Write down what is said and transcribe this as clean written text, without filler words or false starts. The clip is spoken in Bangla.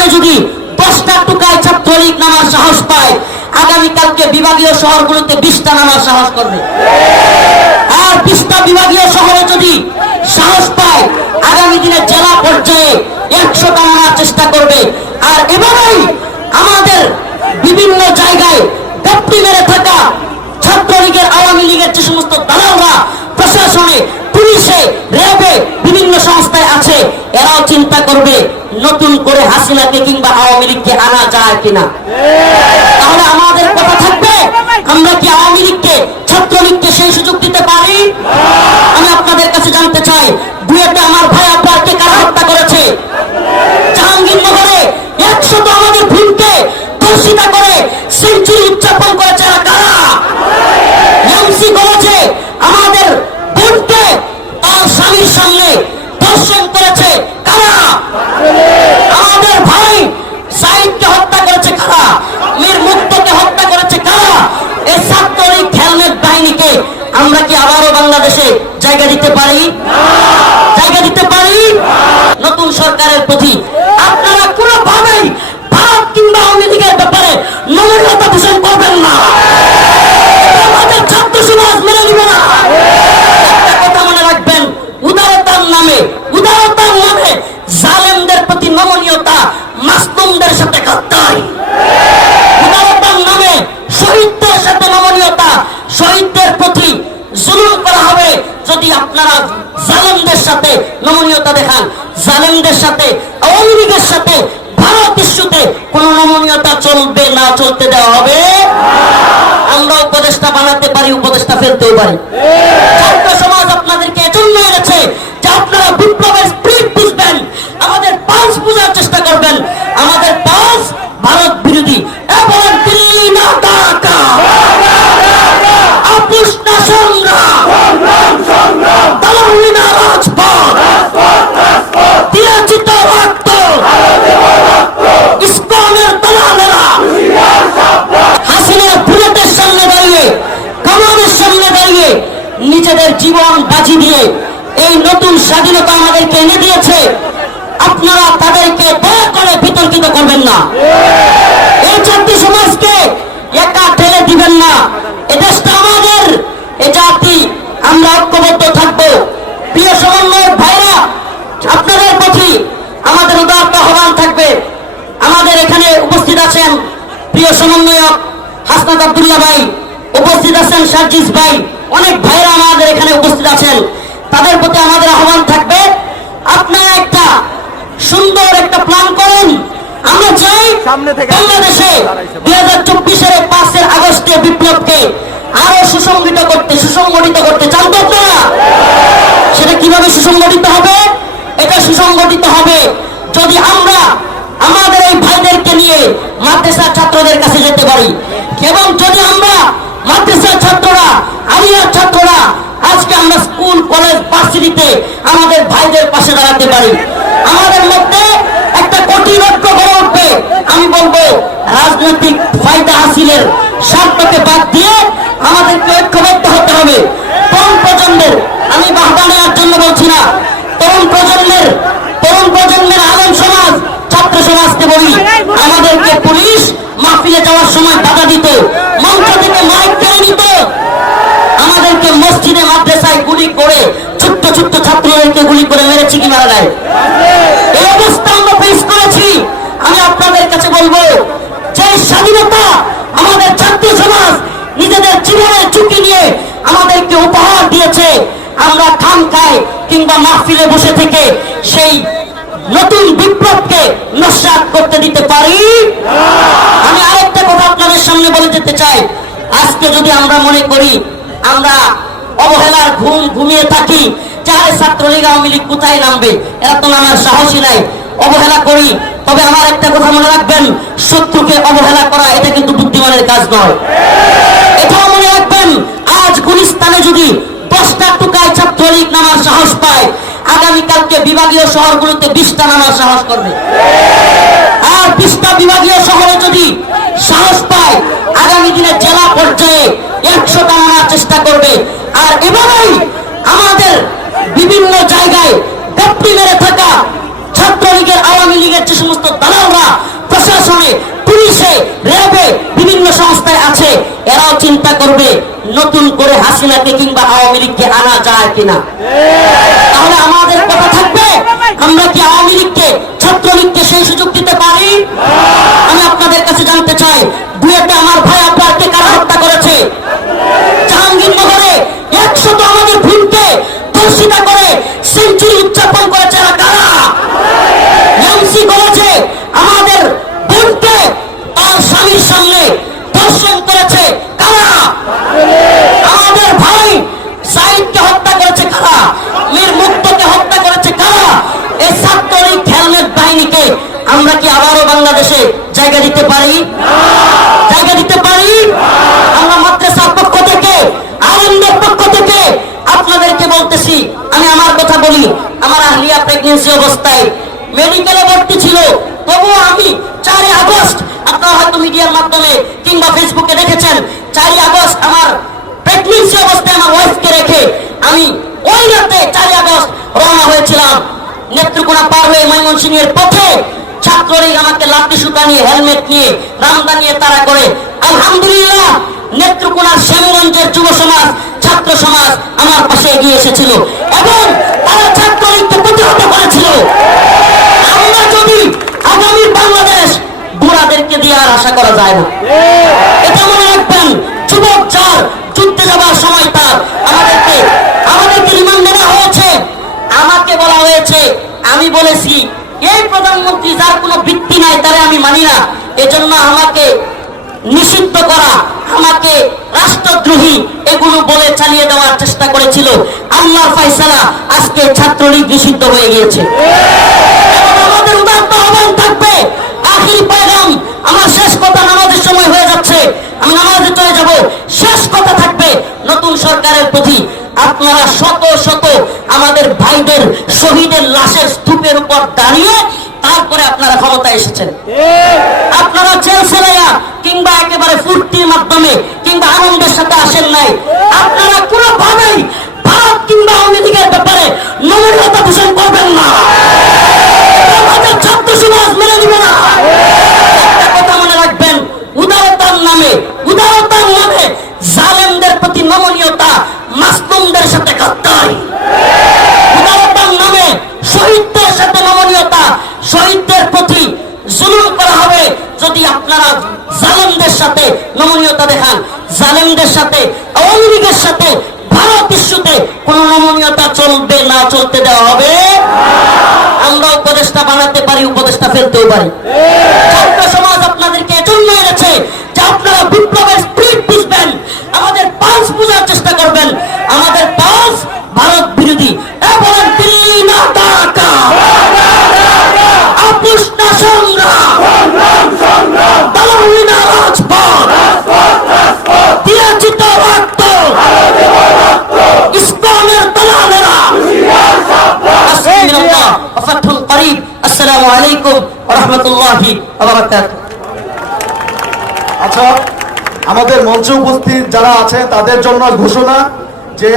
স্থানে যদি 10টা টুকায় ছাত্রলীগ নামার সাহস পায়, আগামীকালকে বিভাগীয় শহরগুলোতে 20টা নামার সাহস করবে। আর 20টা বিভাগীয় শহরে যদি সাহস পায়, আগামী দিনে জেলা পর্যায়ে 100টা নামার চেষ্টা করবে। আর এবারেই আমাদের বিভিন্ন জায়গায় গাপ্পি মেরে থাকা ছাত্রলীগের, আওয়ামী লীগের যে সমস্ত দালালরা প্রশাসনে, পুলিশে, র্যাবে, বিভিন্ন সংস্থায় আছে, এরাও চিন্তা করবে নতুন করে হাসিনাকে কিংবা আওয়ামী লীগকে আনা যায় কিনা। তাহলে আমাদের কথা থাকবে, আমরা কি আওয়ামী লীগকে, ছাত্রলীগকে সেই সুযোগ দিতে পারি? আমি আপনাদের কাছে জানতে চাই, বুয়েটে আমার ভাই আব্বাকে কারা হত্যা করেছে? জাহাঙ্গীরনগরে 100 আমাদের ভুলকে দর্শিতা করে সেঞ্চুরি উদযাপন করেছে কারা? এমসি কলেজে আমাদের বোনকে তার স্বামীর সামনে দর্শন করেছে কারা? আমাদের ভাই সাইদকে হত্যা করেছে কারা? মীর মুক্তকে হত্যা করেছে কারা? এই ছাত্রলীগ হেলমেট বাহিনীকে আমরা কি আবারও বাংলাদেশে জায়গা দিতে পারি? জায়গা দিতে পারি? নতুন সরকারের প্রতি আপনারা কোনোভাবেই ভারত কিংবা আওয়ামী লীগের ব্যাপারে নমনীয়তা পোষণ করবেন না। আমাদের ছাত্র সমাজ মেনে নিবে না। একটা কথা মনে রাখবেন, উদারতার নামে জালেমদের প্রতি নমনীয়তা, মাসলুমদের সাথে গাদ্দারি। উদারতার নামে শহীদদের সাথে নমনীয়তা, শহীদদের প্রতি জুলুম করা হবে যদি আপনারা জালেমদের সাথে নমনীয়তা দেখান। জালেমদের সাথে, আওয়ামী লীগের সাথে, ভারত ইস্যুতে কোন নমনীয়তা চলবে না, চলতে দেওয়া হবে। আমরা উপদেষ্টা বানাতে পারি, উপদেষ্টা ফেলতেও পারি। ছাত্র সমাজ আপনাদেরকে এজন্য এনেছে যে আপনারা বিপ্লবের স্পিরিট বুঝবেন, আমাদের পাঁচ বোঝার চেষ্টা করবেন। আমাদের পাঁচ ভারত বিরোধী এবং দিল্লি না ঢাকা, আপোষ না সংগ্রাম, দালালি না রাজপথ, দিয়াচিত রক্ত, ইসলামের দালালেরা হাসিনার বুলেটের সামনে দাঁড়িয়ে, কামানের সামনে দাঁড়িয়ে নিজেদের জীবন বাজি দিয়ে এই নতুন স্বাধীনতা আমাদেরকে এনে দিয়েছে। আপনারা তাদেরকে দয়া করে বিতর্কিত করবেন না। এই ছাত্র সমাজকে একা ঠেলে দিবেন না। এ দেশটা আমাদের, এ জাতি, আমরা ঐক্যবদ্ধ থাকবো। প্রিয় সমন্বয়ক ভাইরা, আপনাদের প্রতি আমাদের উদারতা আহ্বান থাকবে। আমাদের এখানে উপস্থিত আছেন প্রিয় সমন্বয়ক হাসনাত আব্দুল্লাহ ভাই, উপস্থিত আছেন সার্জিস ভাই, অনেক ভাইরা আমাদের এখানে উপস্থিত আছেন। তাদের প্রতি আমাদের আহ্বান থাকবে, আপনারা একটা সুন্দর একটা প্ল্যান করেন। আমরা চাই বাংলাদেশে 2024-এর 5 আগস্টে বিপ্লবকে আরো সুসংগঠিত করতে চান তো আপনারা? সেটা কিভাবে সুসংগঠিত হবে? এটা সুসংগঠিত হবে যদি আমরা আমাদের এই ভাইদেরকে নিয়ে মাদ্রাসার ছাত্রদের কাছে যেতে পারি, এবং যদি আমরা মাদ্রাসার ছাত্ররা, আলিয়ার ছাত্ররা আজকে আমরা স্কুল, কলেজ, ভার্সিটিতে আমাদের ভাইদের পাশে দাঁড়াতে পারি, আমাদের মধ্যে একটা কঠিন ঐক্য গড়ে উঠবে। আমি বলবো রাজনৈতিক ফায়দা হাসিলের স্বার্থকে বাদ দিয়ে আমাদেরকে ঐক্যবদ্ধ হতে হবে। তরুণ প্রজন্মের, আমি বাহবা নেওয়ার জন্য বলছি না, তরুণ প্রজন্মের আলেম সমাজ, ছাত্র সমাজকে বলি, আমাদেরকে পুলিশ মাহফিলে যাওয়ার সময় বাধা দিত, মঞ্চ থেকে মাইক কেড়ে নিত, আমাদেরকে মসজিদে মাদ্রাসায় গুলি করে, ছোট্ট ছোট্ট ছাত্রদেরকে গুলি করে মেরেছি কি মারা নাই? এই অবস্থা আমরা ফেস করেছি। আমি আপনাদের কাছে বলবো, যে স্বাধীনতা আমাদের ছাত্র সমাজ নিজেদের জীবনের ঝুঁকি নিয়ে আমাদেরকে উপহার দিয়েছে, আমরা খামখায় কিংবা মাহফিলে বসে থেকে সেই নতুন বিপ্লবকে নস্যাৎ করতে দিতে পারি? আমি আরেকটা কথা আপনাদের সামনে বলে যেতে চাই। আজকে যদি আমরা মনে করি আমরা অবহেলার ঘুমিয়ে থাকি, চারে ছাত্রলীগ আওয়ামী লীগ কোথায় নামবে, এরা তো নামার সাহসী নাই, অবহেলা করি, তবে আমার একটা কথা মনে রাখবেন, শত্রুকে অবহেলা করা এটা কিন্তু বুদ্ধিমানের কাজ নয়। এটাও মনে রাখবেন, আজ গুলিস্তানে যদি 10টা টুকায় ছাত্রলীগ নামার সাহস পায়, আগামীকালকে বিভাগীয় শহরগুলোতে 20টা নামার সাহস করবে। আর 20টা বিভাগীয় শহরে যদি সাহস পায়, আগামী দিনে জেলা পর্যায়ে 100টা নামার চেষ্টা করবে। আর এভাবেই আমাদের বিভিন্ন জায়গায় গাপ্পি মেরে থাকা ছাত্রলীগের, আওয়ামী লীগের যে সমস্ত দালালরা পুলিশে, র্যাবে, বিভিন্ন সংস্থায় আছে, এরাও চিন্তা করবে নতুন করে হাসিনাকে কিংবা আওয়ামী লীগকে আনা যায় কিনা। তাহলে আমাদের কথা থাকবে, আমরা কি আওয়ামী লীগকে, ছাত্রলীগকে সেই সুযোগ দিতে পারি? আমি আপনাদের কাছে জানতে চাই, বুয়েটে আমার ভাই আপনাকে কারা হত্যা করেছে? জাহাঙ্গীরনগরে 100 আমাদের ভুলকে ধর্ষিতা করে সেঞ্চুরি উদযাপন করেছে এরা কারা? এমসি করেছে আমাদের বোনকে তার স্বামীর সামনে ধর্ষণ করেছে কারা? আমাদের ভাই সাইদকে হত্যা করেছে কারা? মীর মুক্তকে হত্যা করেছে কারা? এই ছাত্রলীগ হেলমেট বাহিনীকে আমরা কি আবারও বাংলাদেশে জায়গা দিতে পারি? জায়গা দিতে পারি? আমরা মাদ্রাসার পক্ষ থেকে, আলেমদের পক্ষ থেকে আপনাদেরকে বলতেছি, আমি আমার কথা বলি, আমার আহলিয়া প্রেগন্যান্সি অবস্থায় মেডিকেলে ভর্তি ছিল, তবুও আমি 4 আগস্ট, আপনারা হয়তো মিডিয়ার মাধ্যমে কিংবা ফেসবুকে দেখেছেন, 4 আগস্ট আমার প্রেগন্যান্সি অবস্থায় আমার ওয়াইফকে রেখে আমি ওই রাতে 4 আগস্ট রওনা হয়েছিলাম নেত্রকোনা পার হয়ে ময়মনসিংহের পথে। ছাত্রলীগ আমাকে লাঠি সুতা নিয়ে, হেলমেট নিয়ে, রামদা নিয়ে তাড়া করে। আলহামদুলিল্লাহ, নেত্রকোনার শ্যামগঞ্জের যুব সমাজ, ছাত্র সমাজ আমার পাশে এগিয়ে এসেছিল এবং তারা ছাত্রলীগকে প্রতিহত করেছিল। আমরা যদি আগামী বাংলাদেশ বুড়াদেরকে দিয়ে আর আশা করা যায় না, এটা মনে রাখবেন। যুবক যার, যুদ্ধে যাবার সময় তার। আমাদেরকে রিমান্ড দেওয়া হয়েছে, আমাকে বলা হয়েছে, আমি বলেছি এই প্রধানমন্ত্রী যার কোনো ভিত্তি নাই তারে আমি মানি না, এজন্য আমাকে নিষিদ্ধ করা, আমাকে রাষ্ট্রদ্রোহী এগুলো বলে চালিয়ে দেওয়ার চেষ্টা করেছিল। আল্লাহর ফয়সালা, আজকে ছাত্রলীগ নিষিদ্ধ হয়ে গিয়েছে। আমাদের উদাত্ত আহ্বান থাকবে, আখির পয়গাম, আমার শেষ কথা, নামাজের সময় হয়ে যাচ্ছে, আমি নামাজে চলে যাব। শেষ কথা থাকবে নতুন সরকারের প্রতি, আপনারা শত শত আমাদের ভাইদের, শহীদের লাশের স্তূপের উপর দাঁড়িয়ে তারপরে আপনারা ক্ষমতায় এসেছেন। আপনারা জেল সেলাইয়া কিংবা একেবারে ফুর্তির মাধ্যমে কিংবা আনন্দের সাথে আসেন নাই। আপনারা কোনোভাবেই ভারত কিংবা আওয়ামী লীগের ব্যাপারে নমনীয়তা পোষণ করবেন না, আমাদের ছাত্র সমাজ মেনে নিবে না। একটা কথা মনে রাখবেন, উদারতার নামে জালেমদের প্রতি নমনীয়তা, মাসলুমদের সাথে গাদ্দারি। উদারতার নামে শহীদদের সাথে নমনীয়তা, শহীদদের প্রতি জুলুম করা হবে যদি আপনারা জালেমদের সাথে নমনীয়তা দেখান। জালেমদের সাথে, আওয়ামী লীগের সাথে, ভারত ইস্যুতে কোন নমনীয়তা চলবে না, চলতে দেওয়া হবে। আমরা উপদেষ্টা বানাতে পারি, উপদেষ্টা ফেলতেও পারি। ছাত্র সমাজ আপনাদেরকে এজন্য এনেছে যে আপনারা বিপ্লবের স্পিরিট বুঝবেন, আমাদের পালস বোঝার চেষ্টা করবেন। আমাদের পালস ভারত বিরোধী। বলেন দিল্লি না ঢাকা, আপোষ না সংগ্রাম, দালালি না রাজপথ, দিয়াচিত রক্ত, ইসলামের দালালেরা। ফাতহুল করিব। আসসালামু আলাইকুম ওয়া রাহমাতুল্লাহি ওয়া বারাকাতুহু। আচ্ছা, আমাদের মঞ্চে উপস্থিত যারা আছেন তাদের জন্য ঘোষণা যে